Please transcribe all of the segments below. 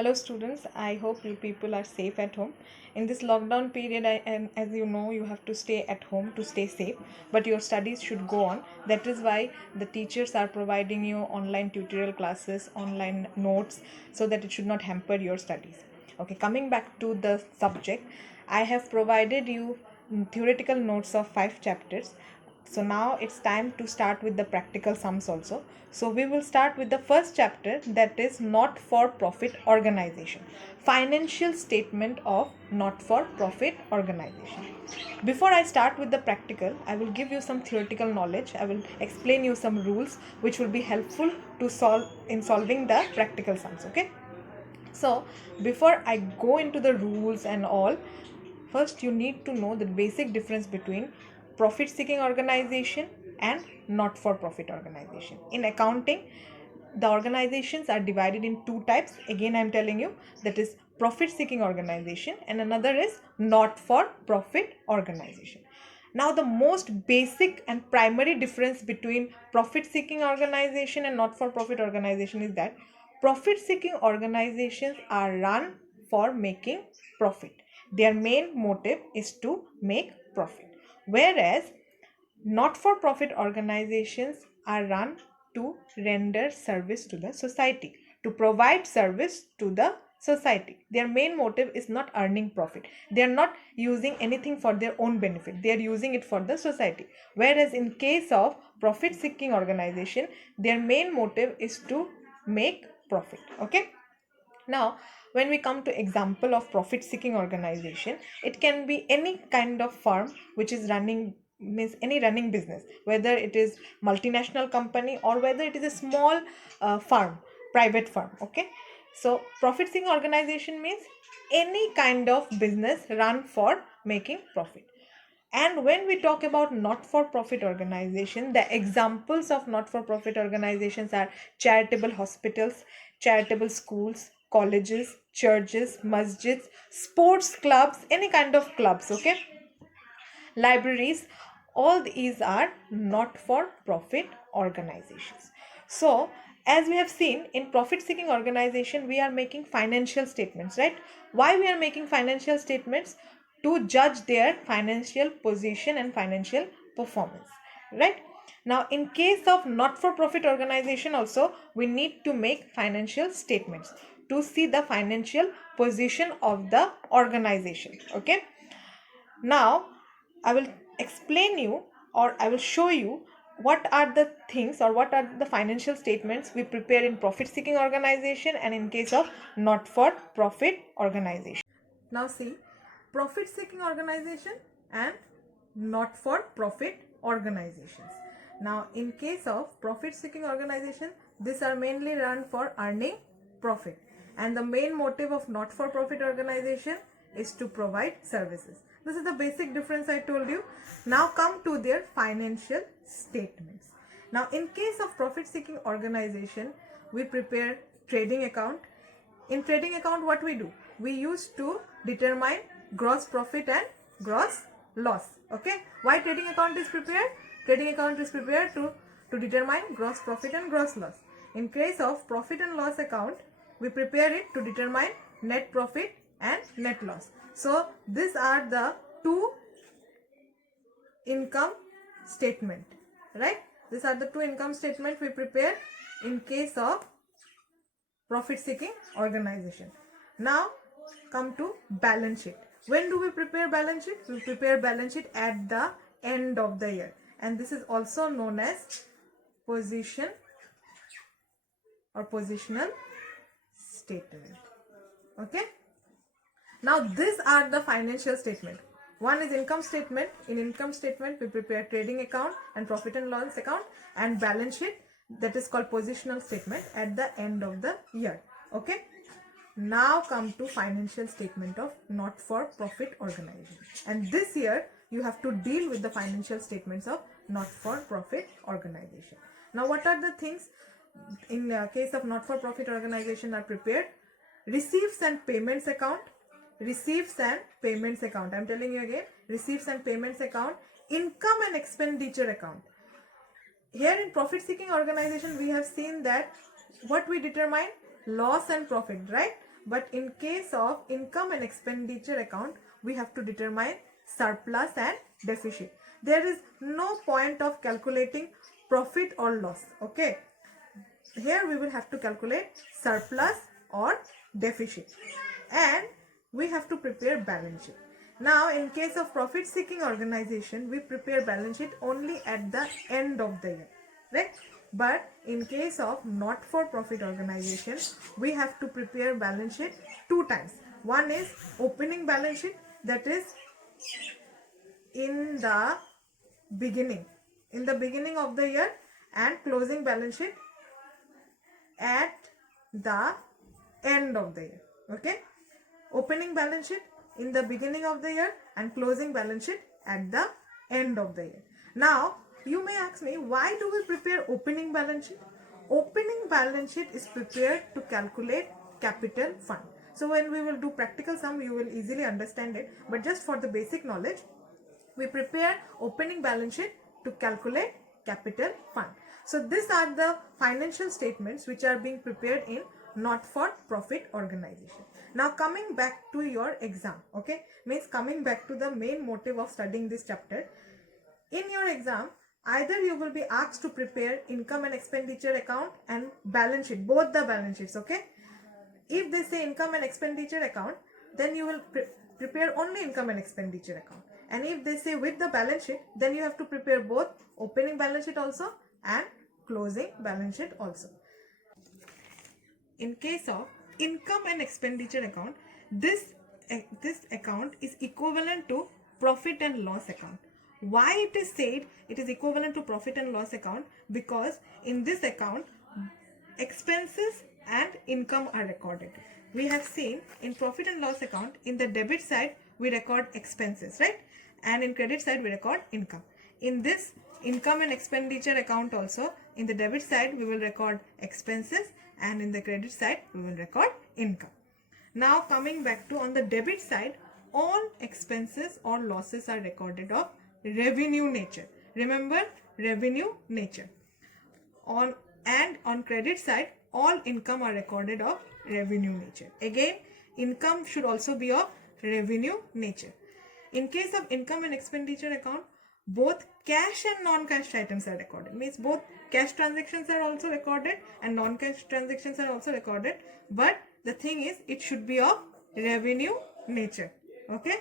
Hello students, I hope you people are safe at home. In this lockdown period, and as you know, you have to stay at home to stay safe, but your studies should go on. That is why the teachers are providing you online tutorial classes, online notes, so that it should not hamper your studies. Okay, coming back to the subject, I have provided you theoretical notes of 5 chapters. So now it's time to start with the practical sums also. So we will start with the first chapter, that is not for profit organization, financial statement of not for profit organization. Before I start with the practical, I will give you some theoretical knowledge. I will explain you some rules which will be helpful to solving the practical sums. Okay, so before I go into the rules and all, first you need to know the basic difference between profit seeking organization and not for profit organization. In accounting, the organizations are divided in two types. Again, I am telling you, that is profit seeking organization and another is not for profit organization. Now, the most basic and primary difference between profit seeking organization and not for profit organization is that profit seeking organizations are run for making profit. Their main motive is to make profit, whereas not for profit organizations are run to render service to the society, to provide service to the society. Their main motive is not earning profit. They are not using anything for their own benefit. They are using it for the society. Whereas in case of profit seeking organization, their main motive is to make profit. Okay. Now, when we come to example of profit seeking organization, it can be any kind of firm which is running, means any running business, whether it is multinational company or whether it is a small firm, private firm. Okay, so profit seeking organization means any kind of business run for making profit. And when we talk about not for profit organization, the examples of not for profit organizations are charitable hospitals, charitable schools, colleges, churches, masjids, sports clubs, any kind of clubs. Okay, libraries, all these are not for profit organizations. So as we have seen, in profit seeking organization we are making financial statements, right? Why we are making financial statements? To judge their financial position and financial performance, right? Now in case of not for profit organization also, we need to make financial statements to see the financial position of the organization. Okay, now, I will explain you, or I will show you what are the things or what are the financial statements we prepare in profit seeking organization and in case of not for profit organization. Now see, profit seeking organization and not for profit organizations. Now in case of profit seeking organization, these are mainly run for earning profit, and the main motive of not for profit organization is to provide services. This is the basic difference I told you. Now come to their financial statements. Now in case of profit seeking organization, we prepare trading account. In trading account, what we do? We used to determine gross profit and gross loss. Okay, why trading account is prepared? Trading account is prepared to determine gross profit and gross loss. In case of profit and loss account, we prepare it to determine net profit and net loss. So these are the two income statement, right? These are the two income statement we prepare in case of profit seeking organization. Now come to balance sheet. When do we prepare balance sheet? We prepare balance sheet at the end of the year, and this is also known as position or positional statement. Okay, now these are the financial statement. One is income statement. In income statement we prepare trading account and profit and loss account, and balance sheet, that is called positional statement, at the end of the year. Okay, now come to financial statement of not for profit organization, and this year you have to deal with the financial statements of not for profit organization. Now what are the things in case of not for profit organization are prepared? Receipts and payments account. Receipts and payments account, I'm telling you again, receipts and payments account. Income and expenditure account. Here in profit seeking organization we have seen that what we determine, loss and profit, right? but in case of income and expenditure account, we have to determine surplus and deficit. There is no point of calculating profit or loss. Okay, here we will have to calculate surplus or deficit, and we have to prepare balance sheet. Now in case of profit seeking organization, we prepare balance sheet only at the end of the year, right? But in case of not for profit organization, we have to prepare balance sheet two times. One is opening balance sheet, that is in the beginning of the year, and closing balance sheet at the end of the year. Okay, opening balance sheet in the beginning of the year and closing balance sheet at the end of the year. Now you may ask me, why do we prepare opening balance sheet? Opening balance sheet is prepared to calculate capital fund. So when we will do practical sum, you will easily understand it, but just for the basic knowledge, we prepare opening balance sheet to calculate capital fund. So these are the financial statements which are being prepared in not for profit organization. Now coming back to your exam, okay, means coming back to the main motive of studying this chapter. In your exam, either you will be asked to prepare income and expenditure account and balance sheet, both the balance sheets. Okay, if they say income and expenditure account, then you will prepare only income and expenditure account, and if they say with the balance sheet, then you have to prepare both opening balance sheet also and closing balance sheet also. In case of income and expenditure account, this account is equivalent to profit and loss account. Why it is said it is equivalent to profit and loss account? Because in this account, expenses and income are recorded. We have seen in profit and loss account, in the debit side we record expenses, right? And in credit side we record income. In this income and expenditure account also, in the debit side we will record expenses, and in the credit side we will record income. Now coming back to, on the debit side, all expenses or losses are recorded of revenue nature. Remember, revenue nature. On credit side, all income are recorded of revenue nature. Again, income should also be of revenue nature. In case of income and expenditure account, both cash and non-cash items are recorded. Means both cash transactions are also recorded and non-cash transactions are also recorded. But the thing is, it should be of revenue nature. Okay.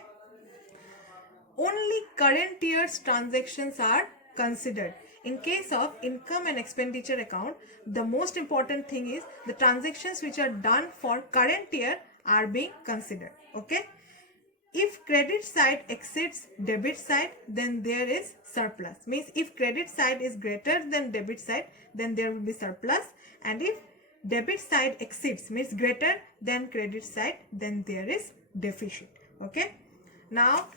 Only current year's transactions are considered. In case of income and expenditure account, the most important thing is the transactions which are done for current year are being considered. Okay. If credit side exceeds debit side, then there is surplus. Means if credit side is greater than debit side, then there will be surplus. And if debit side exceeds, means greater than credit side, then there is deficit. Okay. Now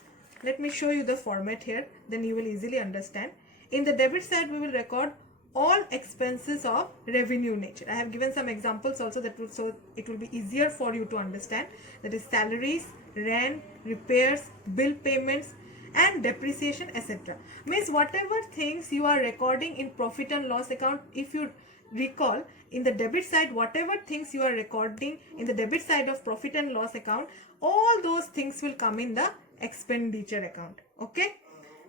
let me show you the format here, then you will easily understand. In the debit side, we will record all expenses of revenue nature. I have given some examples also that will, so it will be easier for you to understand. That is salaries, rent, repairs, bill payments and depreciation, etc. Means whatever things you are recording in profit and loss account, if you recall, in the debit side, whatever things you are recording in the debit side of profit and loss account, all those things will come in the expenditure account. Okay.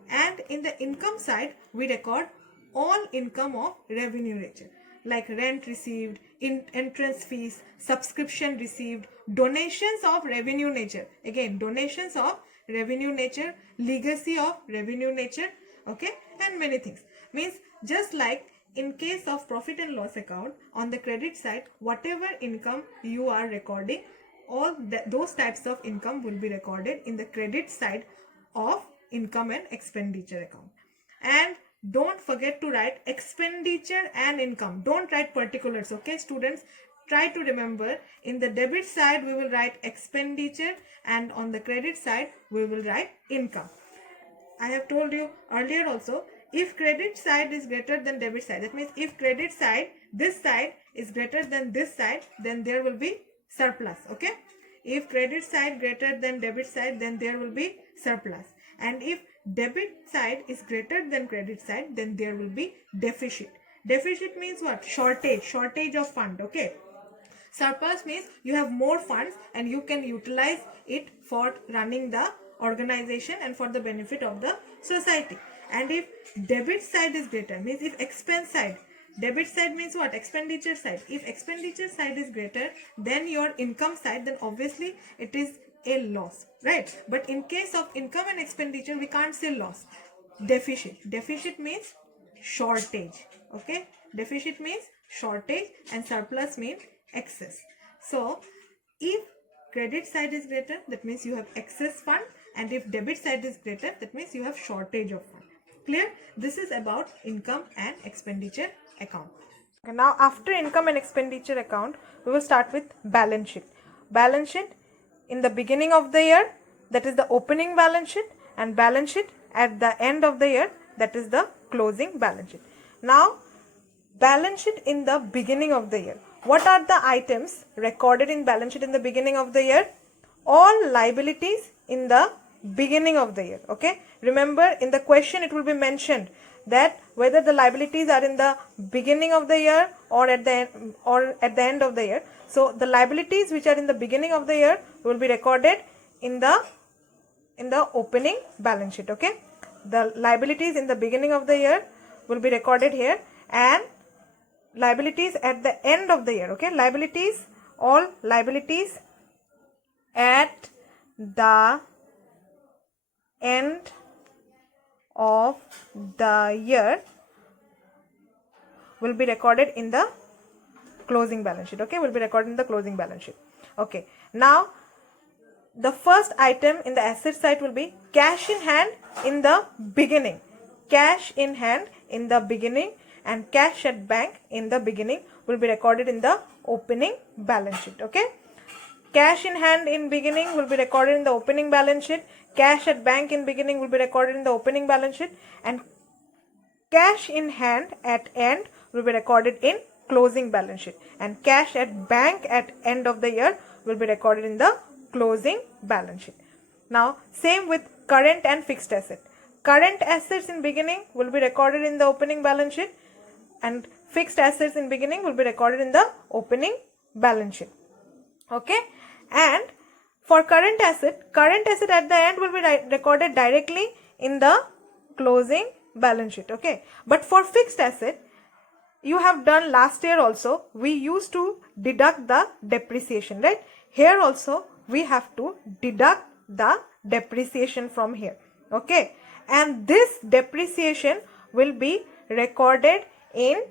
And in the income side, we record all income of revenue nature, like rent received, entrance fees, subscription received, donations of revenue nature, again donations of revenue nature, legacy of revenue nature, okay, and many things. Means just like in case of profit and loss account, on the credit side, whatever income you are recording, all those types of income will be recorded in the credit side of income and expenditure account. And don't forget to write expenditure and income. Don't write particulars. Okay, students, try to remember, in the debit side we will write expenditure and on the credit side we will write income. I have told you earlier also, if credit side is greater than debit side, that means if credit side, this side is greater than this side, then there will be surplus. Okay, if credit side greater than debit side, then there will be surplus. And if debit side is greater than credit side, then there will be deficit. Deficit means what? Shortage of fund. Okay, Surplus means you have more funds and you can utilize it for running the organization and for the benefit of the society. And if debit side is greater, means if expense side, debit side means what? Expenditure side. If expenditure side is greater than your income side, then obviously it is a loss, right? But in case of income and expenditure, we can't say loss. Deficit means shortage. Okay, deficit means shortage and surplus means excess. So if credit side is greater, that means you have excess fund, and if debit side is greater, that means you have shortage of fund. Clear? This is about income and expenditure account. Okay, now after income and expenditure account, we will start with balance sheet. Balance sheet in the beginning of the year, that is the opening balance sheet, and balance sheet at the end of the year, that is the closing balance sheet. Now balance sheet in the beginning of the year. What are the items recorded in balance sheet in the beginning of the year? All liabilities in the beginning of the year. Okay, remember in the question it will be mentioned that whether the liabilities are in the beginning of the year or at the end of the year. So the liabilities which are in the beginning of the year will be recorded in the opening balance sheet. Okay, the liabilities in the beginning of the year will be recorded here, and liabilities at the end of the year. Okay, liabilities, all liabilities at the end of the year will be recorded in the closing balance sheet. Okay, will be recorded in the closing balance sheet. Okay, now the first item in the asset side will be cash in hand in the beginning. Cash in hand in the beginning and cash at bank in the beginning will be recorded in the opening balance sheet. Okay, cash in hand in beginning will be recorded in the opening balance sheet. Cash at bank in beginning will be recorded in the opening balance sheet, and cash in hand at end will be recorded in closing balance sheet, and cash at bank at end of the year will be recorded in the closing balance sheet. Now same with current and fixed asset. Current assets in beginning will be recorded in the opening balance sheet, and fixed assets in beginning will be recorded in the opening balance sheet. Okay, and for current asset at the end will be recorded directly in the closing balance sheet. Okay, but for fixed asset, you have done last year also, we used to deduct the depreciation, right? Here also we have to deduct the depreciation from here. Okay, and this depreciation will be recorded in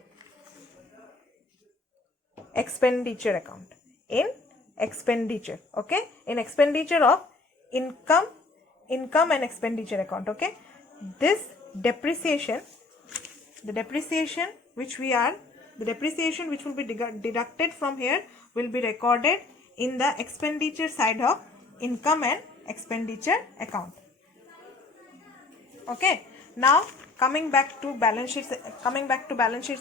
expenditure account, in expenditure. Okay, in expenditure of income and expenditure account. Okay, this depreciation, the depreciation which will be deducted from here will be recorded in the expenditure side of income and expenditure account. Okay, now coming back to balance sheets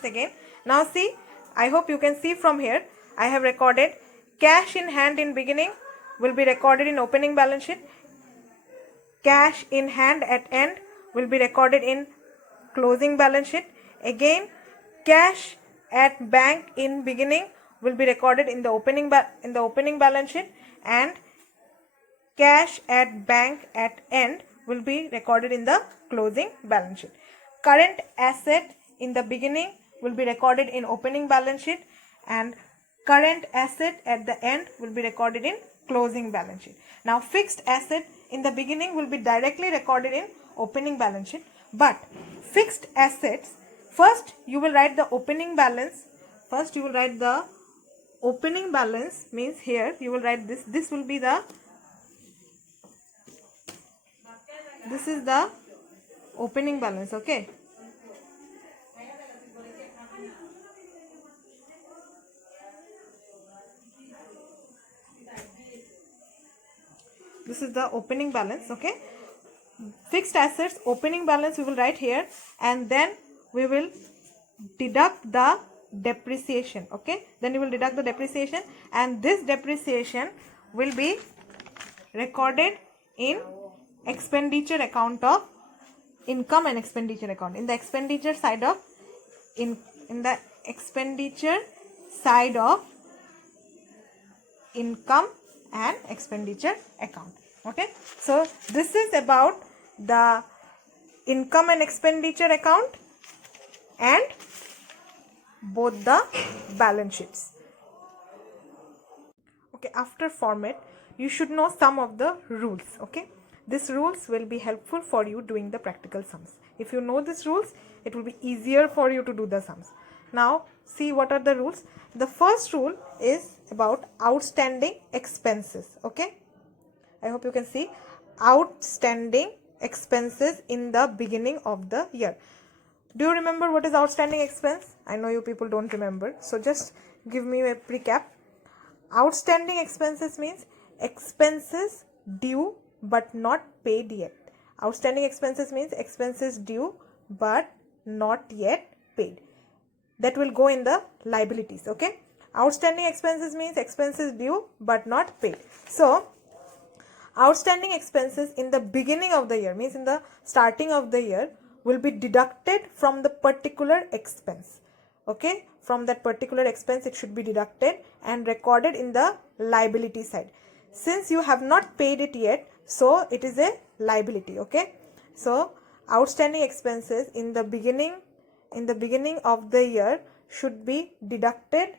again. Now see, I hope you can see from here, I have recorded cash in hand in beginning will be recorded in opening balance sheet. Cash in hand at end will be recorded in closing balance sheet. Again, cash at bank in beginning will be recorded in the opening balance sheet, and cash at bank at end will be recorded in the closing balance sheet. Current asset in the beginning will be recorded in opening balance sheet, and current asset at the end will be recorded in closing balance sheet. Now fixed asset in the beginning will be directly recorded in opening balance sheet, but fixed assets, first you will write the opening balance. First you will write the opening balance, means here you will write this. This will be the, this is the opening balance. Okay, this is the opening balance. Okay, fixed assets opening balance we will write here, and then we will deduct the depreciation. Okay, then you will deduct the depreciation, and this depreciation will be recorded in expenditure account of income and expenditure account, in the expenditure side of in the expenditure side of income and expenditure account. Okay, so this is about the income and expenditure account and both the balance sheets. Okay, after format you should know some of the rules. Okay, these rules will be helpful for you doing the practical sums. If you know these rules, it will be easier for you to do the sums. Now see what are the rules. The first rule is about outstanding expenses. Okay, I hope you can see outstanding expenses in the beginning of the year. Do you remember what is outstanding expense? I know you people don't remember, so just give me a recap. Outstanding expenses means expenses due but not paid yet. Outstanding expenses means expenses due but not yet paid. That will go in the liabilities. Okay, outstanding expenses means expenses due but not paid. So outstanding expenses in the beginning of the year means in the starting of the year will be deducted from the particular expense. Okay, from that particular expense it should be deducted and recorded in the liability side. Since you have not paid it yet, so it is a liability. Okay, so outstanding expenses in the beginning of the year should be deducted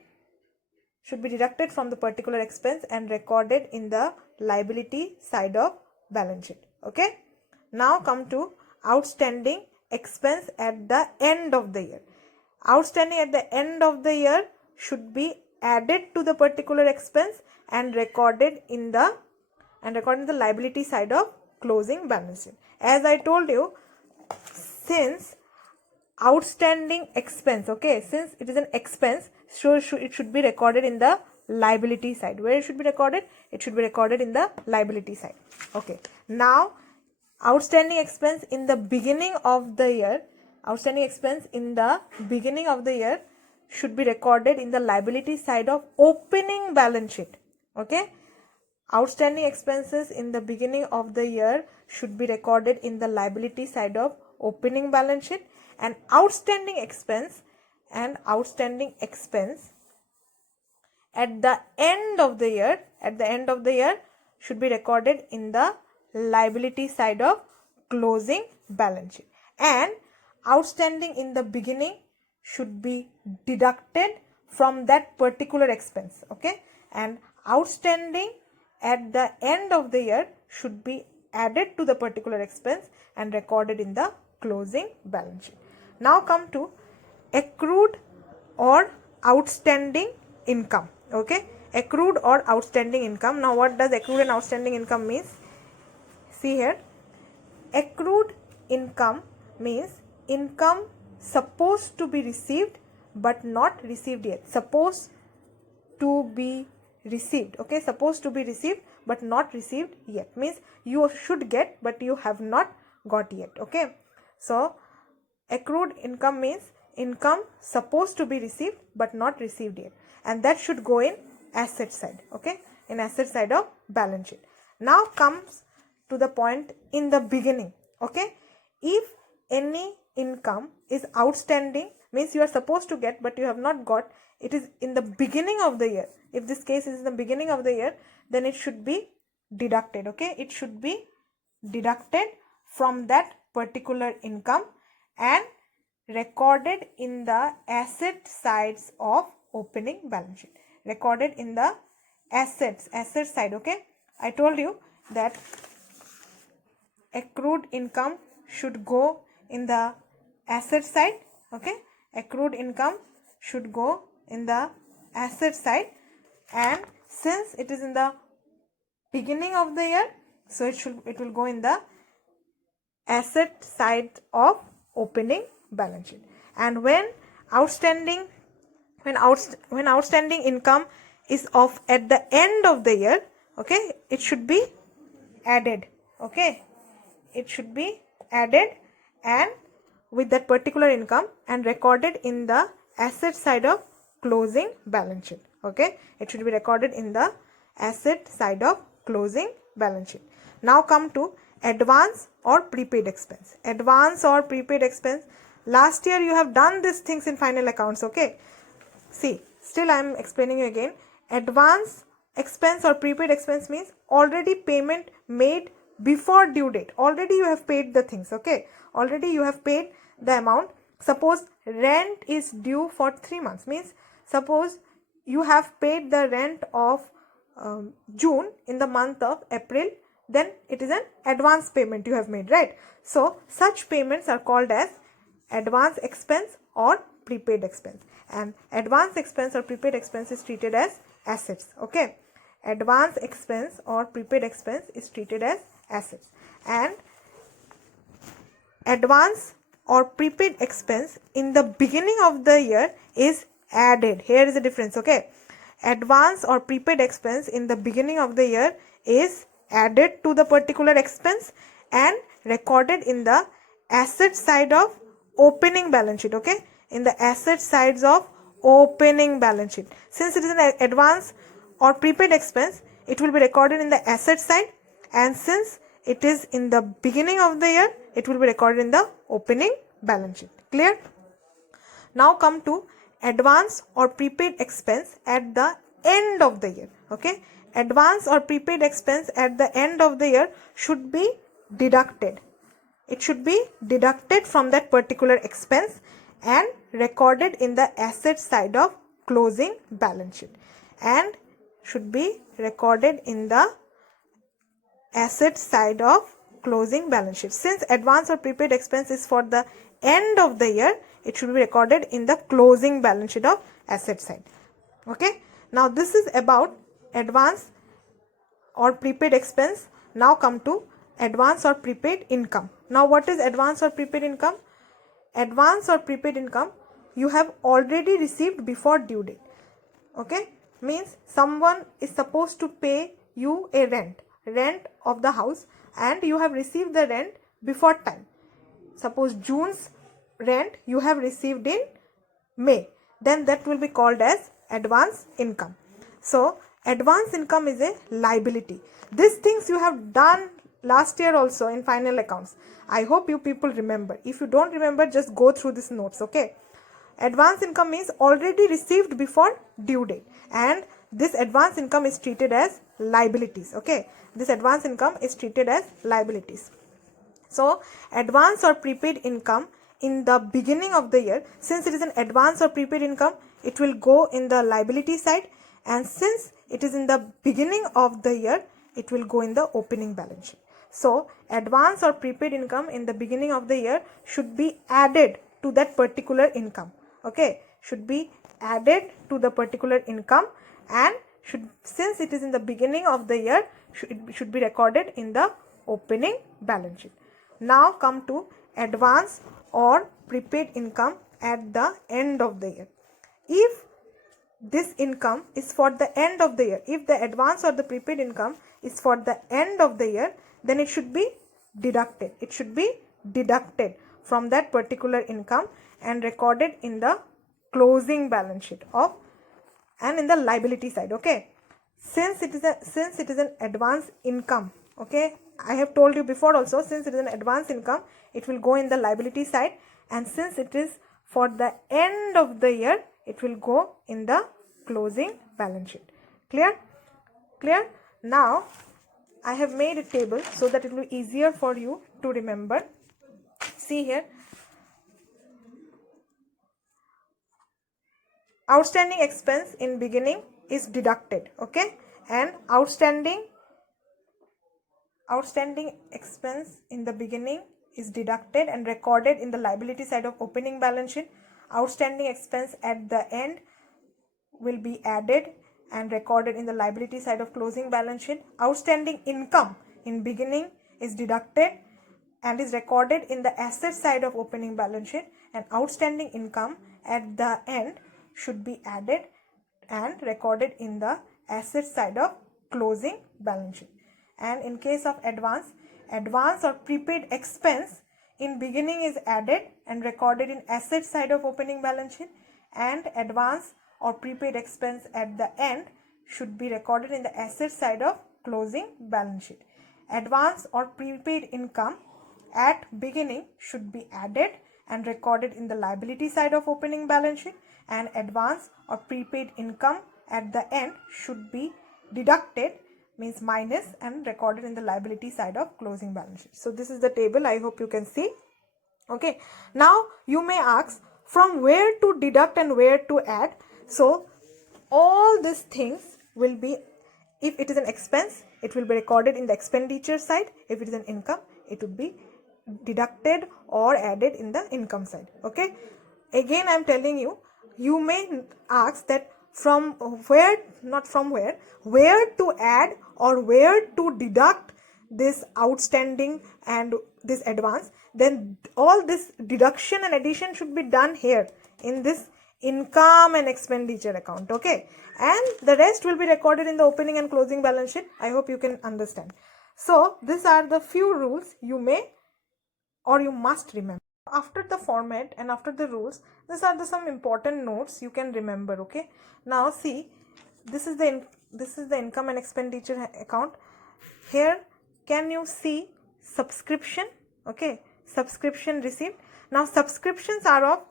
from the particular expense and recorded in the liability side of balance sheet. Okay, now come to outstanding expense at the end of the year. Outstanding at the end of the year should be added to the particular expense and recorded in the liability side of closing balance sheet. As I told you, since outstanding expense, okay, since it is an expense, so it should be recorded in the liability side. Where it should be recorded? It should be recorded in the liability side. Okay, now outstanding expense in the beginning of the year, should be recorded in the liability side of opening balance sheet. Okay, outstanding expenses in the beginning of the year should be recorded in the liability side of opening balance sheet, and outstanding expense at the end of the year should be recorded in the liability side of closing balance sheet, and outstanding in the beginning should be deducted from that particular expense. Okay, and outstanding at the end of the year should be added to the particular expense and recorded in the closing balance sheet. Now come to accrued or outstanding income. Okay, accrued or outstanding income. Now what does accrued and outstanding income means? See here, accrued income means income supposed to be received but not received yet. Supposed to be received. Okay, supposed to be received but not received yet means you should get but you have not got yet. Okay, so accrued income means income supposed to be received but not received yet, and that should go in asset side. Okay, in asset side of balance sheet. Now comes to the point in the beginning. Okay, if any income is outstanding means you are supposed to get but you have not got, it is in the beginning of the year. If this case is in the beginning of the year, then it should be deducted. Okay, it should be deducted from that particular income and recorded in the asset sides of opening balance sheet. Recorded in the asset side. Okay, I told you that accrued income should go in the asset side. Okay, accrued income should go in the asset side, and since it is in the beginning of the year, so it will go in the asset side of opening balance sheet. And when outstanding income is of at the end of the year, okay, it should be added. Okay, it should be added and with that particular income and recorded in the asset side of closing balance sheet. Okay, it should be recorded in the asset side of closing balance sheet. Now come to advance or prepaid expense. Advance or prepaid expense, last year you have done these things in final accounts. Okay, see, still I am explaining you again. Advance expense or prepaid expense means already payment made before due date. Already you have paid the things, okay? Already you have paid the amount. Suppose rent is due for 3 months, means suppose you have paid the rent of June in the month of April, then it is an advance payment you have made, right? So such payments are called as advance expense or prepaid expense, and advance expense or prepaid expense is treated as assets, okay? Advance expense or prepaid expense is treated as assets, and advance or prepaid expense in the beginning of the year is added. Here is the difference, okay? Advance or prepaid expense in the beginning of the year is added to the particular expense and recorded in the asset side of opening balance sheet, okay? In the asset sides of opening balance sheet. Since it is an advance or prepaid expense, it will be recorded in the asset side, and since it is in the beginning of the year, it will be recorded in the opening balance sheet. Clear? Now come to advance or prepaid expense at the end of the year, okay? Advance or prepaid expense at the end of the year should be deducted. It should be deducted from that particular expense and recorded in the asset side of closing balance sheet, and should be recorded in the asset side of closing balance sheet. Since advance or prepaid expense is for the end of the year, it should be recorded in the closing balance sheet of asset side, okay? Now this is about advance or prepaid expense. Now come to advance or prepaid income. Now what is advance or prepaid income? Advance or prepaid income you have already received before due date, okay? Means someone is supposed to pay you a rent of the house, and you have received the rent before time. Suppose June's rent you have received in May, then that will be called as advance income. So advance income is a liability. These things you have done last year also in final accounts. I hope you people remember. If you don't remember, just go through these notes, okay? Advance income means already received before due date, and this advance income is treated as liabilities, okay? This advance income is treated as liabilities. So advance or prepaid income in the beginning of the year, since it is an advance or prepaid income, it will go in the liability side, and since it is in the beginning of the year, it will go in the opening balance sheet. So advance or prepaid income in the beginning of the year should be added to that particular income, okay? Should be added to the particular income, and since it is in the beginning of the year, it should be recorded in the opening balance sheet. Now come to advance or prepaid income at the end of the year. If this income is for the end of the year, if the advance or the prepaid income is for the end of the year, then it should be deducted. It should be deducted from that particular income and recorded in the closing balance sheet of and in the liability side, okay? Since it is an advance income, okay, I have told you before also, since it is an advance income, it will go in the liability side, and since it is for the end of the year, it will go in the closing balance sheet. Clear? Clear? Now I have made a table so that it will be easier for you to remember. See here, outstanding expense in beginning is deducted, okay, and outstanding expense in the beginning is deducted and recorded in the liability side of opening balance sheet. Outstanding expense at the end will be added and recorded in the liability side of closing balance sheet. Outstanding income in beginning is deducted and is recorded in the asset side of opening balance sheet, and outstanding income at the end should be added and recorded in the asset side of closing balance sheet. And in case of advance or prepaid expense in beginning is added and recorded in asset side of opening balance sheet, and advance or prepaid expense at the end should be recorded in the asset side of closing balance sheet. Advance or prepaid income at beginning should be added and recorded in the liability side of opening balance sheet, and advance or prepaid income at the end should be deducted means minus and recorded in the liability side of closing balance sheet. So this is the table. I hope you can see. Okay, now you may ask from where to deduct and where to add. So all these things will be, if it is an expense, it will be recorded in the expenditure side. If it is an income, it would be deducted or added in the income side. Okay, again I am telling you, you may ask that from where, not from where to add or where to deduct this outstanding and this advance. Then all this deduction and addition should be done here in this income and expenditure account. Okay, and the rest will be recorded in the opening and closing balance sheet. I hope you can understand. So these are the few rules you may or you must remember. After the format and after the rules, these are the some important notes you can remember. Okay, now see, this is the income and expenditure account. Here can you see subscription? Okay, subscription received. Now subscriptions are of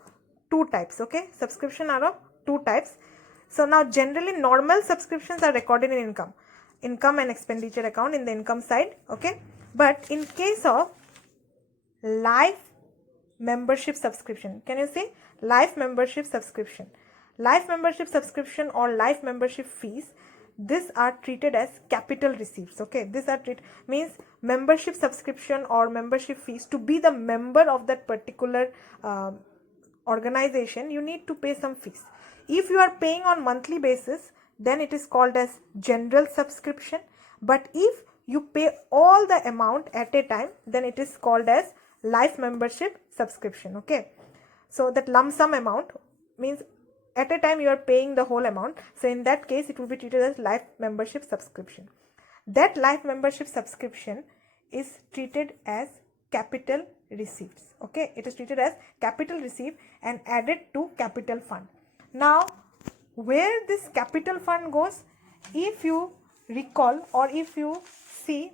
two types. Okay, subscription are of two types. So now generally normal subscriptions are recorded in income and expenditure account in the income side. Okay, but in case of life membership subscription, can you see life membership subscription? Life membership subscription or life membership fees, these are treated as capital receipts. Okay, these are means membership subscription or membership fees. To be the member of that particular organization, you need to pay some fees. If you are paying on monthly basis, then it is called as general subscription. But if you pay all the amount at a time, then it is called as life membership subscription. Okay, so that lump sum amount means at a time you are paying the whole amount. So in that case, it will be treated as life membership subscription. That life membership subscription is treated as capital receipts. Okay, it is treated as capital receipt and added to capital fund. Now where this capital fund goes, if you recall or if you see,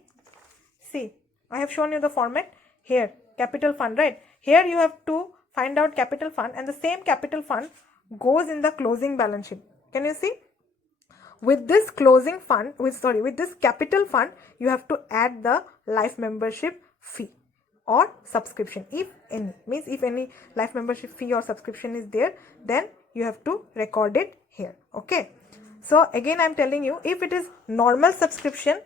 I have shown you the format here, capital fund, right? Here you have to find out capital fund, and the same capital fund goes in the closing balance sheet. Can you see? With this closing fund, with this capital fund, you have to add the life membership fee or subscription, if any. Means if any life membership fee or subscription is there, then you have to record it here. Okay, so again I am telling you, if it is normal subscription,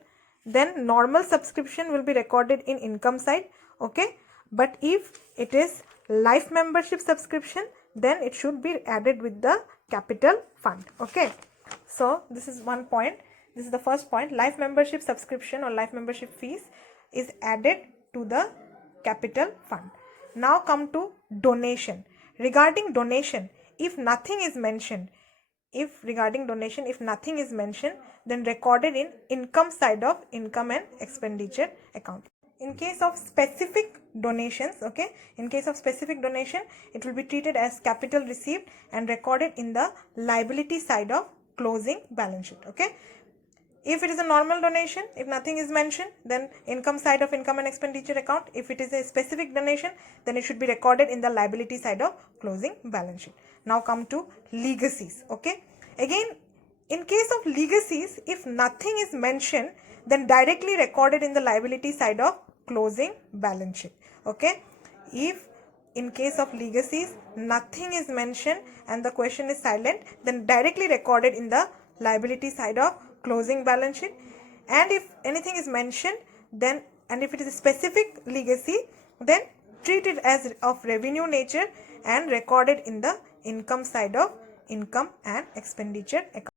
then normal subscription will be recorded in income side. Okay, but if it is life membership subscription, then it should be added with the capital fund. Okay, so this is one point. This is the first point. Life membership subscription or life membership fees is added to the capital fund. Now come to donation. Regarding donation, if nothing is mentioned, then recorded in income side of income and expenditure account. In case of specific donations, okay, in case of specific donation, it will be treated as capital received and recorded in the liability side of closing balance sheet. Okay, if it is a normal donation, if nothing is mentioned, then income side of income and expenditure account. If it is a specific donation, then it should be recorded in the liability side of closing balance sheet. Now come to legacies. Okay, again in case of legacies, if nothing is mentioned, then directly recorded in the liability side of closing balance sheet. Okay, if in case of legacies nothing is mentioned and the question is silent, then directly recorded in the liability side of closing balance sheet. And if anything is mentioned, then, and if it is a specific legacy, then treat it as of revenue nature and recorded in the income side of income and expenditure account.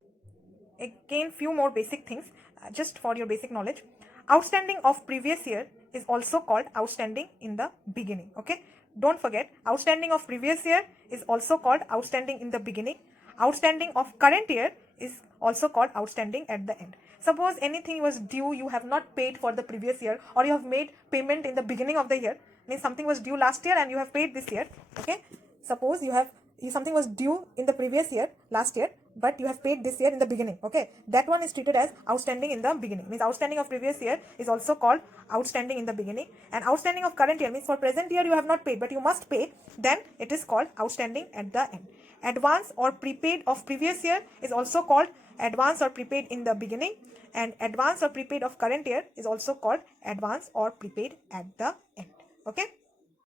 Again, few more basic things just for your basic knowledge. Outstanding of previous year is also called outstanding in the beginning. Okay, don't forget, outstanding of previous year is also called outstanding in the beginning. Outstanding of current year is also called outstanding at the end. Suppose anything was due, you have not paid for the previous year, or you have made payment in the beginning of the year, means something was due last year and you have paid this year. Okay, suppose something was due in the previous year last year, but you have paid this year in the beginning. Okay, that one is treated as outstanding in the beginning. Means outstanding of previous year is also called outstanding in the beginning. And outstanding of current year means for present year you have not paid but you must pay, then it is called outstanding at the end. Advance or prepaid of previous year is also called advance or prepaid in the beginning, and advance or prepaid of current year is also called advance or prepaid at the end. Okay,